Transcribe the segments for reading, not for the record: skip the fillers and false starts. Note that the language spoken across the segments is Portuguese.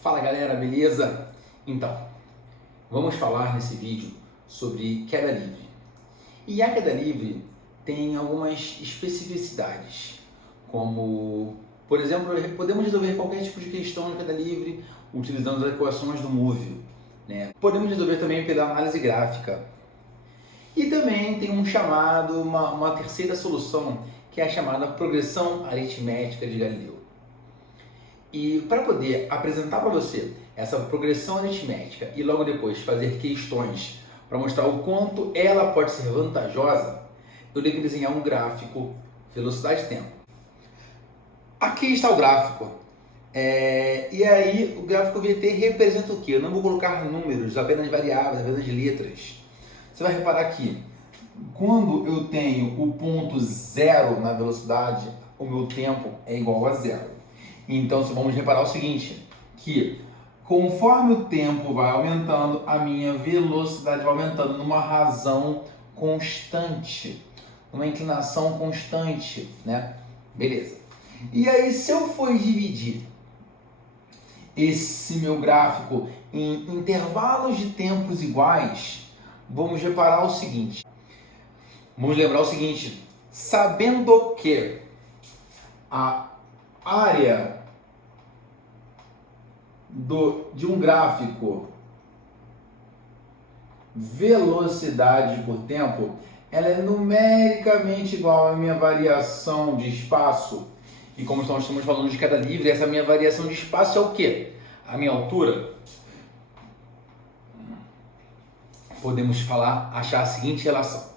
Fala galera, beleza? Então, vamos falar nesse vídeo sobre queda livre. E a queda livre tem algumas especificidades, como, por exemplo, podemos resolver qualquer tipo de questão de queda livre utilizando as equações do Moovio, né? Podemos resolver também pela análise gráfica. E também tem uma terceira solução, que é a chamada progressão aritmética de Galileu. E para poder apresentar para você essa progressão aritmética e logo depois fazer questões para mostrar o quanto ela pode ser vantajosa, eu tenho que desenhar um gráfico velocidade e tempo. Aqui está o gráfico. E aí o gráfico VT representa o quê? Eu não vou colocar números, apenas variáveis, apenas letras. Você vai reparar que quando eu tenho o ponto zero na velocidade, o meu tempo é igual a zero. Então vamos reparar o seguinte, que conforme o tempo vai aumentando, a minha velocidade vai aumentando numa razão constante, numa inclinação constante, né? Beleza. E aí, se eu for dividir esse meu gráfico em intervalos de tempos iguais, vamos reparar o seguinte. Vamos lembrar o seguinte, sabendo que a área de um gráfico velocidade por tempo, ela é numericamente igual à minha variação de espaço. E como nós estamos falando de queda livre, essa minha variação de espaço é o quê? A minha altura. Podemos achar a seguinte relação.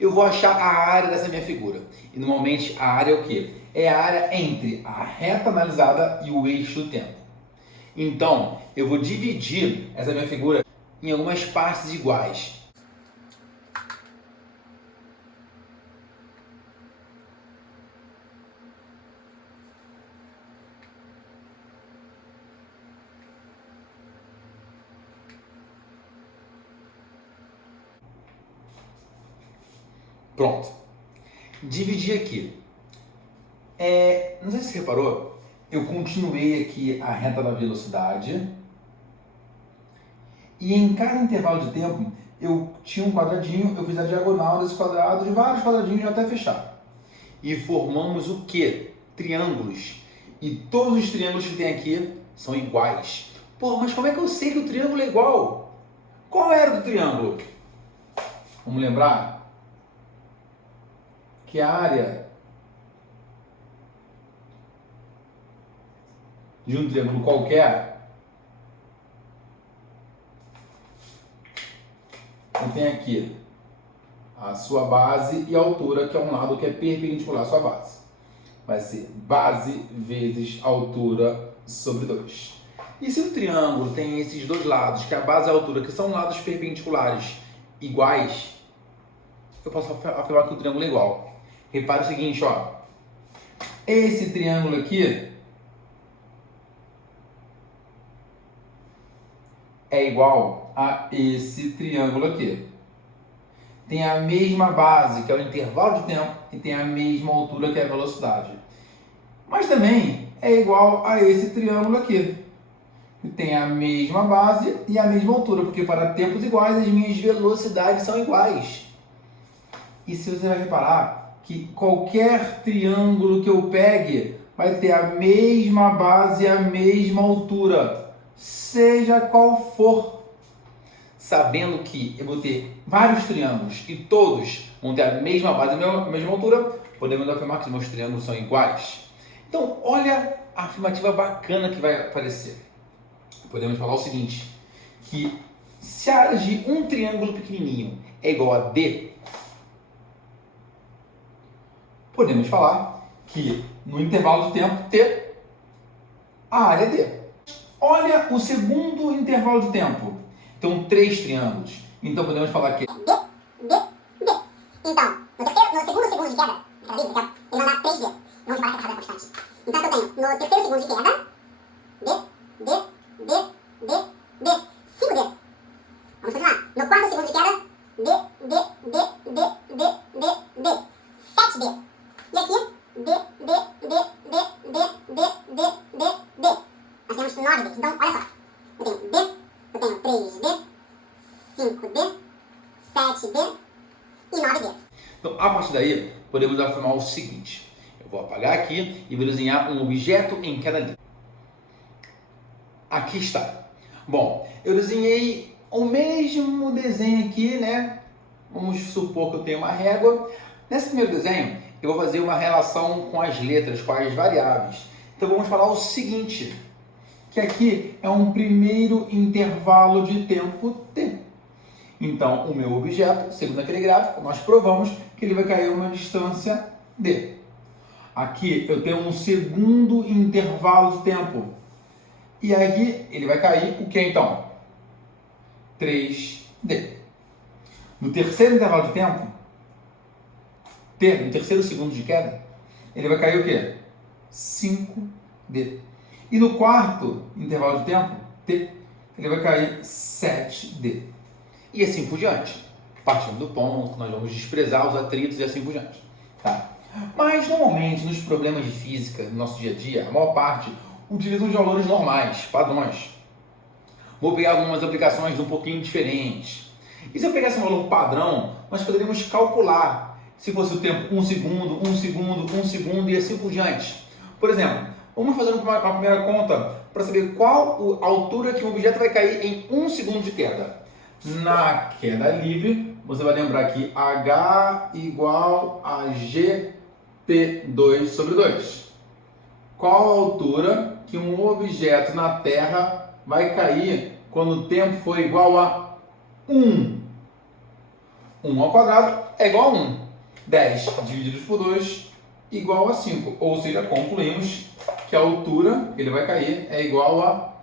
Eu vou achar a área dessa minha figura. E normalmente a área é o quê? É a área entre a reta analisada e o eixo do tempo. Então, eu vou dividir essa minha figura em algumas partes iguais. Pronto. Dividi aqui. Não sei se você reparou, eu continuei aqui a reta da velocidade e em cada intervalo de tempo eu tinha um quadradinho, eu fiz a diagonal desse quadrado de vários quadradinhos até fechar. E formamos o quê? Triângulos. E todos os triângulos que tem aqui são iguais. Pô, mas como é que eu sei que o triângulo é igual? Qual era o triângulo? Vamos lembrar que a área de um triângulo qualquer, eu tenho aqui a sua base e a altura, que é um lado que é perpendicular à sua base. Vai ser base vezes altura sobre 2. E se o triângulo tem esses dois lados, que é a base e a altura, que são lados perpendiculares iguais, eu posso afirmar que o triângulo é igual. Repare o seguinte, ó. Esse triângulo aqui é igual a esse triângulo aqui. Tem a mesma base, que é o intervalo de tempo, e tem a mesma altura, que é a velocidade. Mas também é igual a esse triângulo aqui, que tem a mesma base e a mesma altura, porque para tempos iguais as minhas velocidades são iguais. E se você vai reparar que qualquer triângulo que eu pegue vai ter a mesma base e a mesma altura, seja qual for. Sabendo que eu vou ter vários triângulos e todos vão ter a mesma base e a mesma altura, podemos afirmar que os meus triângulos são iguais. Então, olha a afirmativa bacana que vai aparecer. Podemos falar o seguinte, que se a área de um triângulo pequenininho é igual a D, podemos falar que no intervalo de tempo T, a área é D. Olha o segundo intervalo de tempo. Então, 3 triângulos. Então, podemos falar que... D. Então, no segundo segundo de queda, ele vai dar 3D. Vamos parar que essa razão é constante. Então, eu tenho no terceiro segundo de queda, D. 5D. Vamos continuar. No quarto segundo de queda, D. 7D. E aqui, D. Nós temos temos 9D. Então, olha só. Eu tenho D, eu tenho 3D, 5D, 7D e 9D. Então, a partir daí, podemos afirmar o seguinte. Eu vou apagar aqui e vou desenhar um objeto em cada linha. Aqui está. Bom, eu desenhei o mesmo desenho aqui, né? Vamos supor que eu tenho uma régua. Nesse primeiro desenho, eu vou fazer uma relação com as letras, com as variáveis. Então, vamos falar o seguinte, que aqui é um primeiro intervalo de tempo t. Então, o meu objeto, segundo aquele gráfico, nós provamos que ele vai cair uma distância d. Aqui eu tenho um segundo intervalo de tempo. E aqui ele vai cair o que então? 3D. No terceiro intervalo de tempo, t, no terceiro segundo de queda, ele vai cair o quê? 5D. E no quarto intervalo de tempo, t, ele vai cair 7D. E assim por diante. Partindo do ponto, nós vamos desprezar os atritos e assim por diante. Tá? Mas, normalmente, nos problemas de física, no nosso dia a dia, a maior parte utilizam os valores normais, padrões. Vou pegar algumas aplicações um pouquinho diferentes. E se eu pegasse um valor padrão, nós poderíamos calcular se fosse o tempo 1 segundo, 1 segundo, 1 segundo e assim por diante. Por exemplo, vamos fazer uma primeira conta para saber qual a altura que um objeto vai cair em 1 segundo de queda. Na queda livre, você vai lembrar que H igual a GP2 sobre 2. Qual a altura que um objeto na Terra vai cair quando o tempo for igual a 1? 1 ao quadrado é igual a 1. 10 dividido por 2 igual a 5. Ou seja, concluímos que a altura que ele vai cair é igual a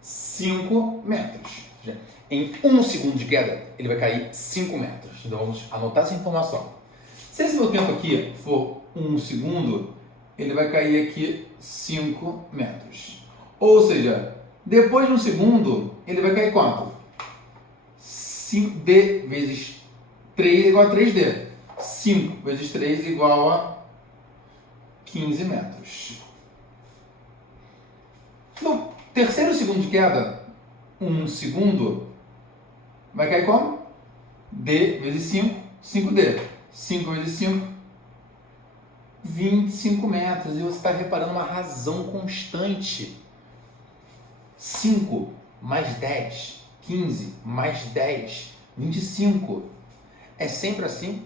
5 metros. Em 1 segundo de queda, ele vai cair 5 metros. Então vamos anotar essa informação. Se esse meu tempo aqui for 1 segundo, ele vai cair aqui 5 metros. Ou seja, depois de 1 segundo, ele vai cair quanto? 5D vezes 3 igual a 3D. 5 vezes 3 igual a 15 metros. No terceiro segundo de queda, 1 segundo, vai cair como? D vezes 5, 5D. 5 vezes 5, 25 metros. E você está reparando uma razão constante. 5 mais 10, 15 mais 10, 25. É sempre assim?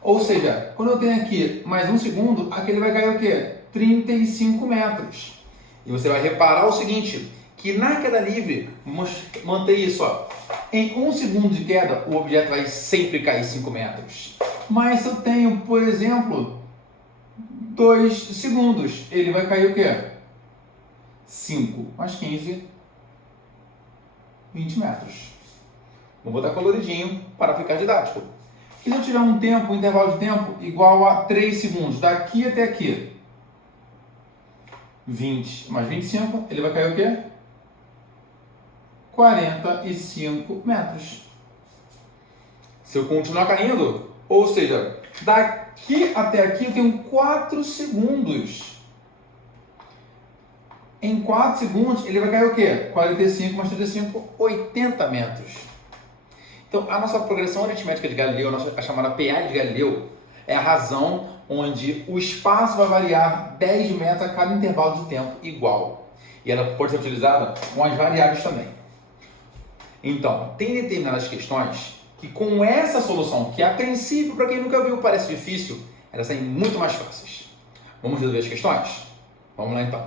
Ou seja, quando eu tenho aqui mais 1 segundo, aqui ele vai cair o quê? 35 metros. E você vai reparar o seguinte, que na queda livre, vamos manter isso, ó. Em 1 segundo de queda, o objeto vai sempre cair 5 metros. Mas se eu tenho, por exemplo, 2 segundos, ele vai cair o quê? 5 mais 15, 20 metros. Vou botar coloridinho para ficar didático. E se eu tirar um tempo, um intervalo de tempo igual a 3 segundos, daqui até aqui, 20 mais 25, ele vai cair o quê? 45 metros. Se eu continuar caindo, ou seja, daqui até aqui eu tenho 4 segundos. Em 4 segundos, ele vai cair o quê? 45 mais 35, 80 metros. Então, a nossa progressão aritmética de Galileu, a chamada PA de Galileu, é a razão onde o espaço vai variar 10 metros a cada intervalo de tempo igual. E ela pode ser utilizada com as variáveis também. Então, tem determinadas questões que com essa solução, que a princípio, para quem nunca viu, parece difícil, elas saem muito mais fáceis. Vamos resolver as questões? Vamos lá então.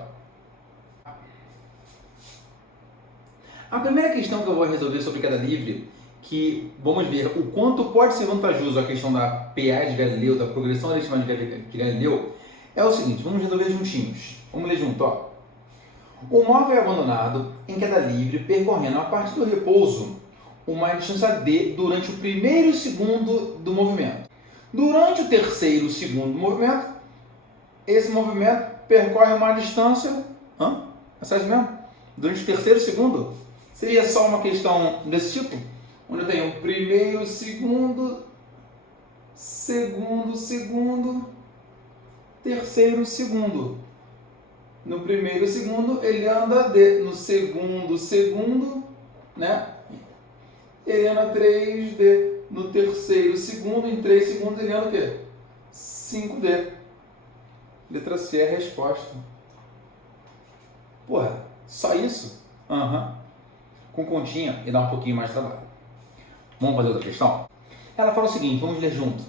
A primeira questão que eu vou resolver sobre queda livre, que vamos ver o quanto pode ser vantajoso a questão da PA de Galileu, da progressão aritmética de Galileu, é o seguinte, vamos resolver juntinhos. Vamos ler junto, ó. O móvel é abandonado em queda livre, percorrendo a partir do repouso uma distância d durante o primeiro segundo do movimento. Durante o terceiro segundo do movimento, esse movimento percorre uma distância... É sério mesmo? Durante o terceiro segundo? Seria só uma questão desse tipo? Onde eu tenho primeiro, segundo, segundo, terceiro, segundo. no primeiro segundo, ele anda D. No segundo, né? Ele anda 3D. No terceiro segundo, em 3 segundos, ele anda o quê? 5D. Letra C é a resposta. Porra, só isso? Aham. Com continha e dá um pouquinho mais de trabalho. Vamos fazer outra questão? Ela fala o seguinte, vamos ler junto.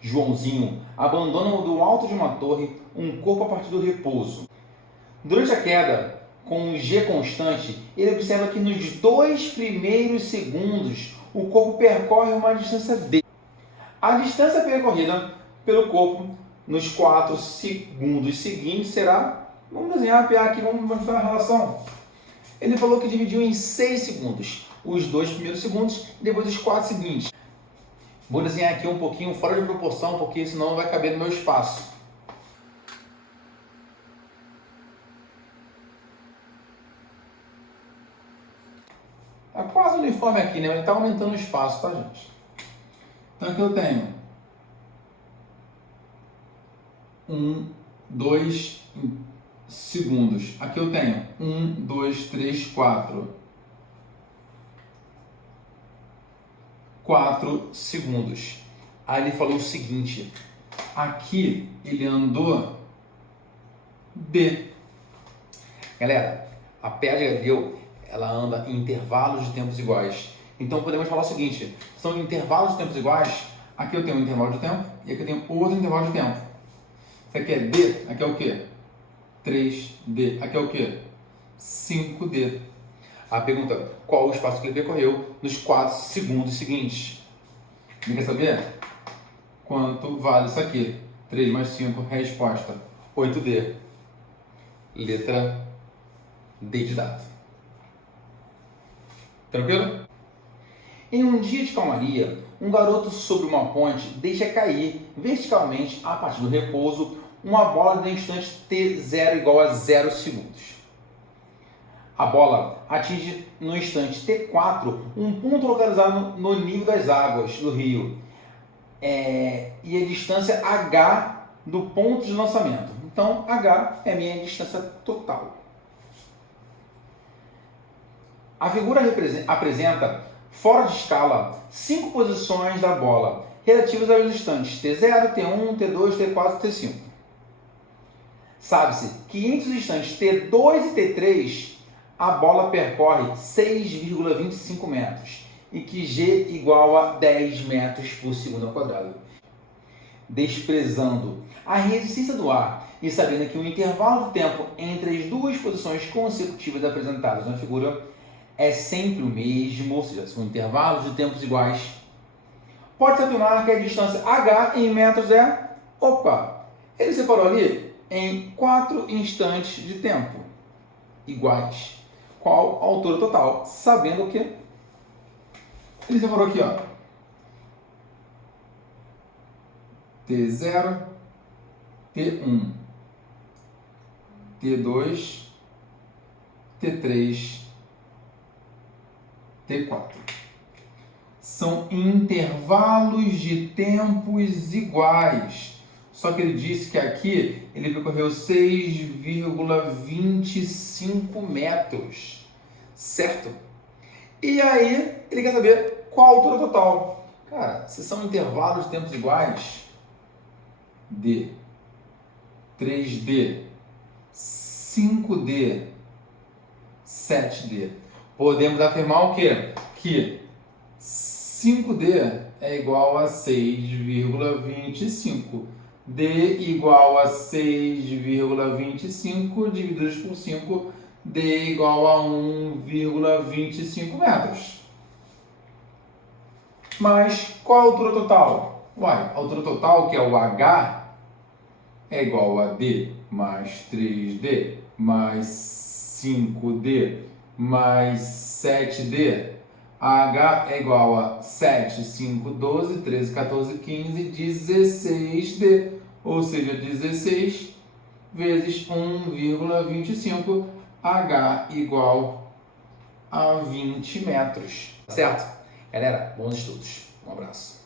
Joãozinho abandona do alto de uma torre um corpo a partir do repouso. Durante a queda, com um G constante, ele observa que nos 2 primeiros segundos o corpo percorre uma distância D. A distância percorrida pelo corpo nos 4 segundos seguintes será... Vamos desenhar a PA aqui, vamos mostrar a relação. Ele falou que dividiu em 6 segundos. Os 2 primeiros segundos e depois os 4 seguintes. Vou desenhar aqui um pouquinho fora de proporção, porque senão não vai caber no meu espaço. Tá quase uniforme aqui, né? Ele está aumentando o espaço, tá, gente? Então aqui eu tenho 1, 2 segundos. Aqui eu tenho 1, 2, 3, 4. 4 segundos. Aí ele falou o seguinte, aqui ele andou D. Galera, a PA de Galileu, ela anda em intervalos de tempos iguais. Então podemos falar o seguinte, são intervalos de tempos iguais, aqui eu tenho um intervalo de tempo e aqui eu tenho outro intervalo de tempo. Isso aqui é D, aqui é o quê? 3D, aqui é o quê? 5D. A pergunta, qual o espaço que ele percorreu nos 4 segundos seguintes? Quer saber? Quanto vale isso aqui? 3 mais 5, resposta 8D. Letra D de dado. Tranquilo? Em um dia de calmaria, um garoto sobre uma ponte deixa cair verticalmente, a partir do repouso, uma bola de instante T0 igual a 0 segundos. A bola atinge no instante T4 um ponto localizado no nível das águas do rio e a distância H do ponto de lançamento. Então, H é a minha distância total. A figura apresenta, fora de escala, 5 posições da bola relativas aos instantes T0, T1, T2, T4 e T5. Sabe-se que entre os instantes T2 e T3, a bola percorre 6,25 metros e que G igual a 10 metros por segundo ao quadrado. Desprezando a resistência do ar e sabendo que o intervalo de tempo entre as duas posições consecutivas apresentadas na figura é sempre o mesmo, ou seja, são intervalos de tempos iguais, pode-se afirmar que a distância H em metros é... Opa! Ele separou ali em 4 instantes de tempo iguais. Qual a altura total? Sabendo o que? Ele separou aqui, ó. T0, T1, T2, T3, T4. São intervalos de tempos iguais. Só que ele disse que aqui ele percorreu 6,25 metros. Certo? E aí ele quer saber qual a altura total. Cara, se são intervalos de tempos iguais, D, 3D, 5D, 7D. Podemos afirmar o quê? Que 5D é igual a 6,25. D igual a 6,25 divididos por 5, D igual a 1,25 metros. Mas qual a altura total? Uai, a altura total, que é o H, é igual a D mais 3D mais 5D mais 7D. H é igual a 7, 5, 12, 13, 14, 15, 16D. Ou seja, 16 vezes 1,25. H igual a 20 metros. Certo? Galera, bons estudos. Um abraço.